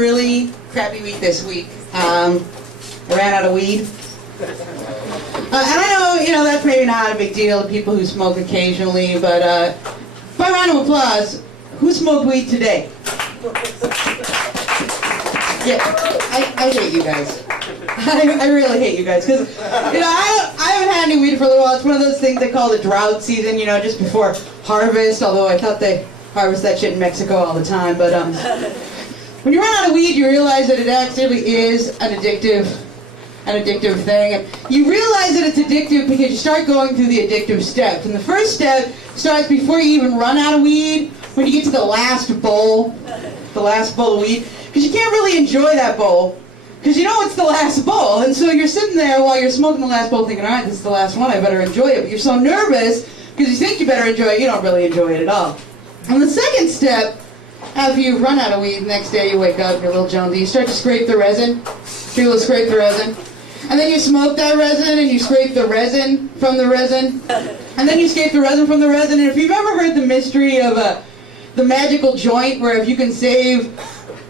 really crappy week this week. I ran out of weed. And I know, that's maybe not a big deal to people who smoke occasionally, but by round of applause, who smoked weed today? Yeah, I hate you guys. I really hate you guys, because, I haven't had any weed for a little while. It's one of those things they call the drought season, just before harvest, although I thought they harvest that shit in Mexico all the time. But when you run out of weed, you realize that it actually is an addictive thing. And you realize that it's addictive because you start going through the addictive steps. And the first step starts before you even run out of weed, when you get to the last bowl of weed. Because you can't really enjoy that bowl, because you know it's the last bowl. And so you're sitting there while you're smoking the last bowl thinking, all right, this is the last one, I better enjoy it. But you're so nervous because you think you better enjoy it, you don't really enjoy it at all. And the second step, after you've run out of weed, the next day you wake up, you're a little Jonesy, you start to scrape the resin. People scrape the resin. And then you smoke that resin, and you scrape the resin from the resin. And then you scrape the resin from the resin. And if you've ever heard the mystery of the magical joint, where if you can save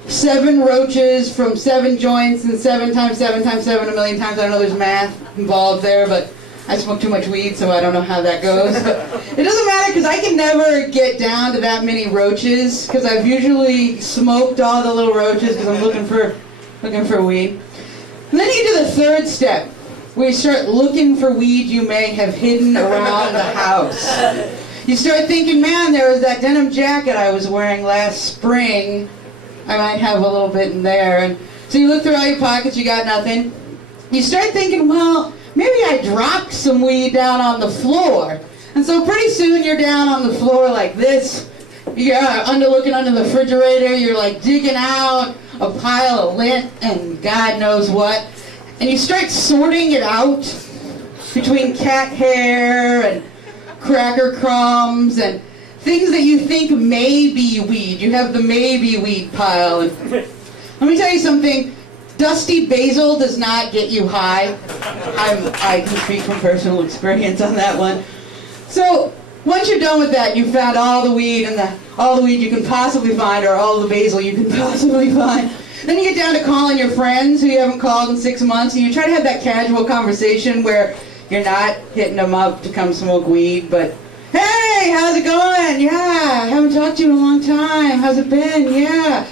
7 roaches from 7 joints, and 7 times 7 times 7 a million times, I don't know, there's math involved there, but I smoke too much weed, so I don't know how that goes. But it doesn't matter, because I can never get down to that many roaches, because I've usually smoked all the little roaches, because I'm looking for weed. And then you get to the third step, where you start looking for weed you may have hidden around the house. You start thinking, man, there was that denim jacket I was wearing last spring. I might have a little bit in there. And so you look through all your pockets, you got nothing. You start thinking, well, maybe I dropped some weed down on the floor. And so pretty soon you're down on the floor like this. You're looking under the refrigerator. You're like digging out a pile of lint and God knows what. And you start sorting it out between cat hair and cracker crumbs and things that you think may be weed. You have the maybe weed pile. And let me tell you something. Dusty basil does not get you high. I can speak from personal experience on that one. So once you're done with that, you've found all the weed and all the weed you can possibly find, or all the basil you can possibly find. Then you get down to calling your friends who you haven't called in 6 months, and you try to have that casual conversation where you're not hitting them up to come smoke weed, but, hey, how's it going? Yeah, I haven't talked to you in a long time. How's it been? Yeah.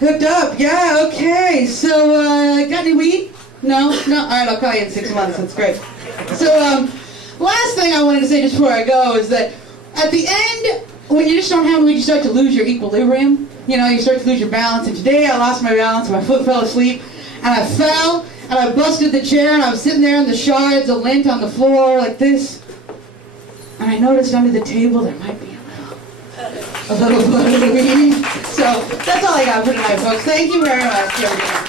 Hooked up? Yeah, okay. So, got any weed? No? All right, I'll call you in 6 months. That's great. So, last thing I wanted to say just before I go is that at the end, when you just don't have weed, you start to lose your equilibrium. You start to lose your balance. And today I lost my balance, and my foot fell asleep, and I fell, and I busted the chair, and I was sitting there in the shards of lint on the floor like this. And I noticed under the table there might be a little weed. So that's all I got for tonight, folks. Thank you very much, everybody.